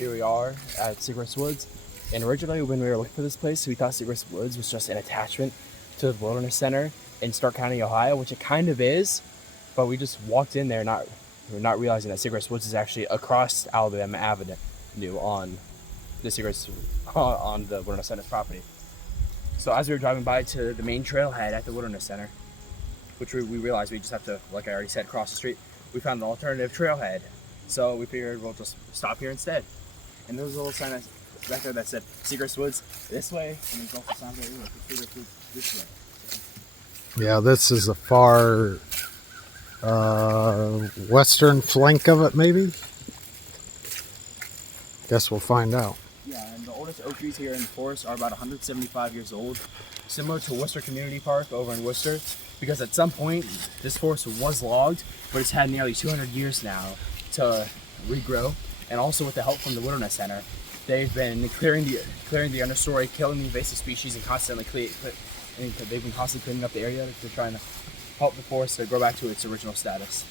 Here we are at Sigrist Woods, and originally when we were looking for this place, we thought Sigrist Woods was just an attachment to the Wilderness Center in Stark County, Ohio, which it kind of is, but we just walked in there not realizing that Sigrist Woods is actually across Alabama Avenue on the Wilderness Center's property. So as we were driving by to the main trailhead at the Wilderness Center, which we realized we just have to, like I already said, cross the street, we found an alternative trailhead. So we figured we'll just stop here instead. And there was a little sign back there that said Sigrist Woods this way, and there's also a sign right here, Sigrist Woods this way. So. Yeah, this is the far western flank of it, maybe? Guess we'll find out. Yeah, and the oldest oak trees here in the forest are about 175 years old, similar to Worcester Community Park over in Worcester, because at some point this forest was logged, but it's had nearly 200 years now to regrow. And also with the help from the Wilderness Center, they've been clearing the understory, killing the invasive species, and they've been constantly cleaning up the area. They're trying to help the forest to grow back to its original status.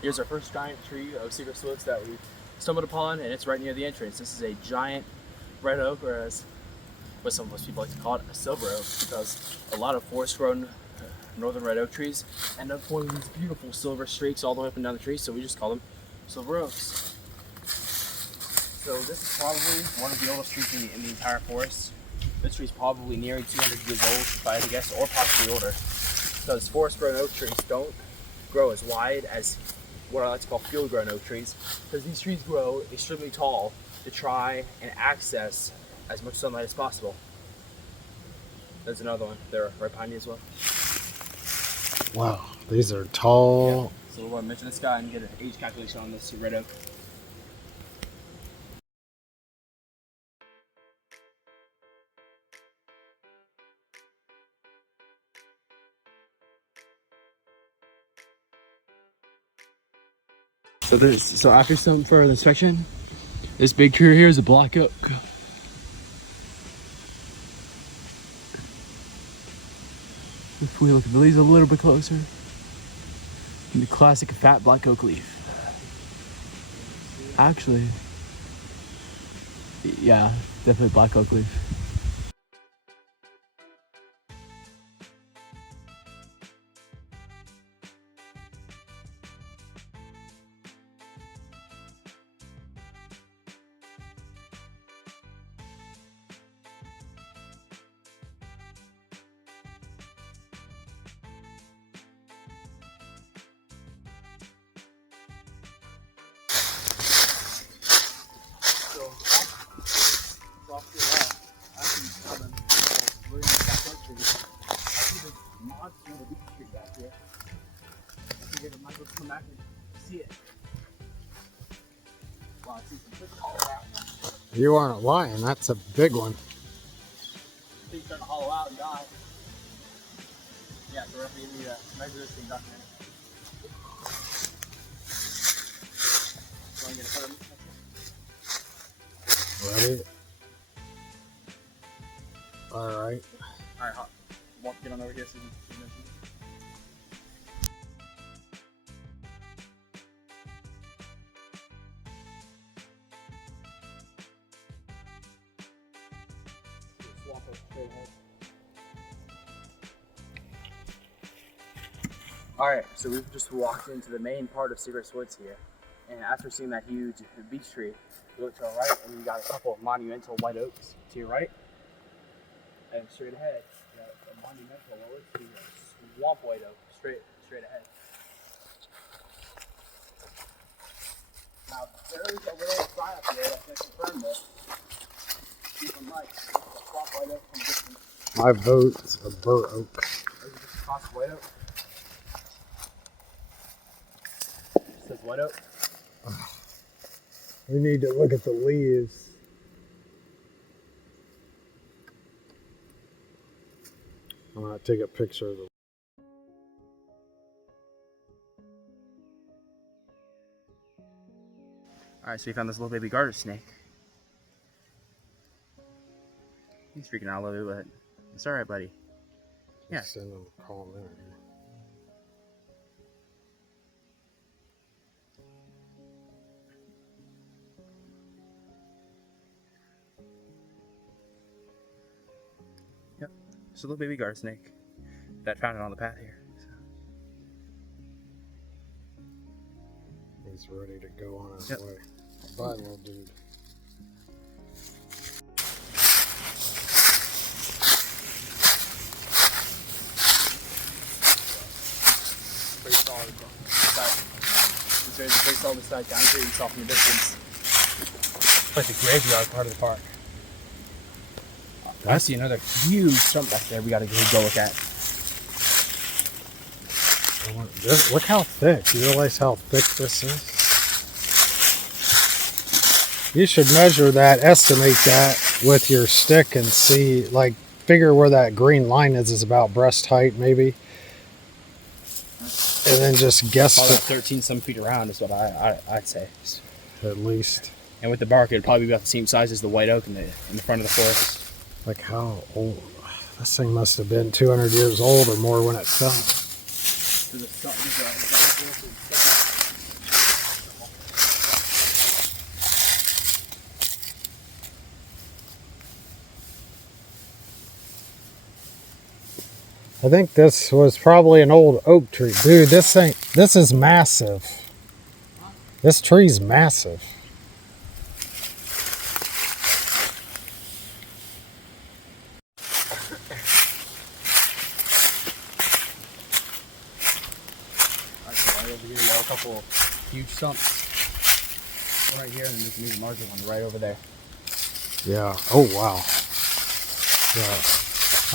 Here's our first giant tree of Sigrist Woods that we stumbled upon, and it's right near the entrance. This is a giant red oak, or as what some people like to call it, a silver oak, because a lot of forest-grown northern red oak trees end up forming these beautiful silver streaks all the way up and down the tree, so we just call them silver oaks. So this is probably one of the oldest trees in the entire forest. This tree is probably nearly 200 years old, if I had to guess, or possibly older, because forest-grown oak trees don't grow as wide as what I like to call field-grown oak trees, because these trees grow extremely tall to try and access as much sunlight as possible. There's another one there right behind me as well. Wow, these are tall. Yeah. So we'll measure this guy and get an age calculation on this red oak. So after some further inspection, this big tree here is a black oak. If we look at the leaves a little bit closer, the classic fat black oak leaf. Actually, yeah, definitely black oak leaf. Come back and see it. Wow, You aren't lying, that's a big one. Things starting to hollow out and die. Yeah, so we need to measure this thing, document it. Want to get a photo? Ready? Alright. Alright, get on over here so you can measure. Alright, so we've just walked into the main part of Sigrist Woods here, and after seeing that huge beech tree, we look to our right and we got a couple of monumental white oaks to your right, and straight ahead, you got a monumental oak to a swamp white oak straight ahead. Now there is a little sign up here that's going to confirm this. Keep in mind, the swamp white oak from distance. My vote's a bur oak. Is it just across white oak? Says white oak. We need to look at the leaves. I'm gonna take a picture of the. Alright, so we found this little baby garter snake. He's freaking out a little bit, but it's alright, buddy. Yeah. Send him, call him in. Just a little baby garter snake that found it on the path here. So. He's ready to go on his Yep. way. Bye, little dude. Pretty solid. It's pretty solid side down here. You saw from the distance. It's like the graveyard part of the park. I see another huge stump back there. We gotta go look at. Look how thick. You realize how thick this is? You should measure that, estimate that with your stick and see, like, figure where that green line is about breast height, maybe. And then just guess Probably it. 13 some feet around is what I'd say. At least. And with the bark, it'd probably be about the same size as the white oak in the front of the forest. Like how old? This thing must have been 200 years old or more when it fell. I think this was probably an old oak tree. Dude, this is massive. This tree's massive. Right over here, you have a couple huge stumps. Right here, and then there's an even larger one right over there. Yeah. Oh, wow. Yeah.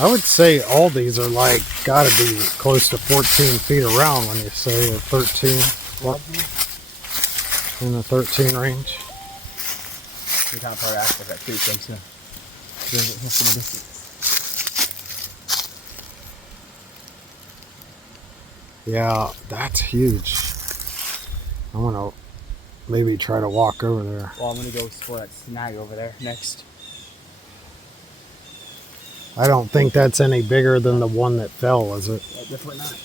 I would say all these are like, gotta be close to 14 feet around when you say 13. What? In the 13 range. We kind of probably act like that too, so Yeah, that's huge. I'm gonna maybe try to walk over there. Well, I'm gonna go explore that snag over there next. I don't think that's any bigger than the one that fell, is it? Definitely not.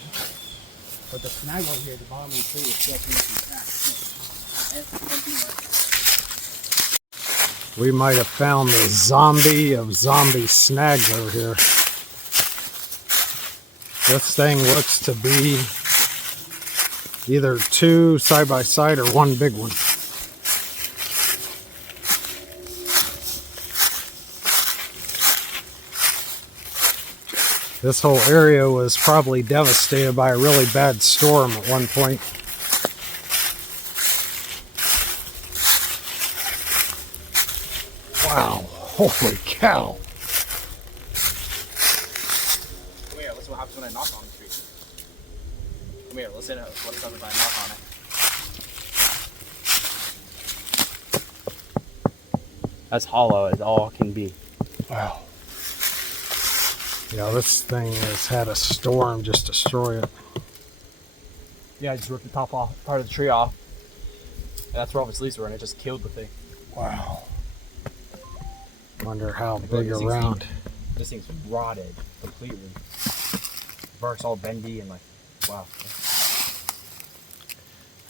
But the snag over here at the bottom of the tree is still pretty We might have found the zombie of zombie snags over here. This thing looks to be either two side by side or one big one. This whole area was probably devastated by a really bad storm at one point. Wow, holy cow. Come here, let's see what happens when I knock on the tree. Come here, listen to what happens when I knock on it. As hollow as all can be. Wow. Yeah, this thing has had a storm just destroy it. Yeah, I just ripped the top off, part of the tree off. And that's where all its leaves were, and it just killed the thing. Wow. Wonder how Like, big this around. This thing's rotted completely. The bark's all bendy and like, wow.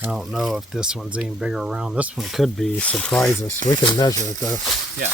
I don't know if this one's even bigger around. This one could be. Surprise us. We can measure it though. Yeah.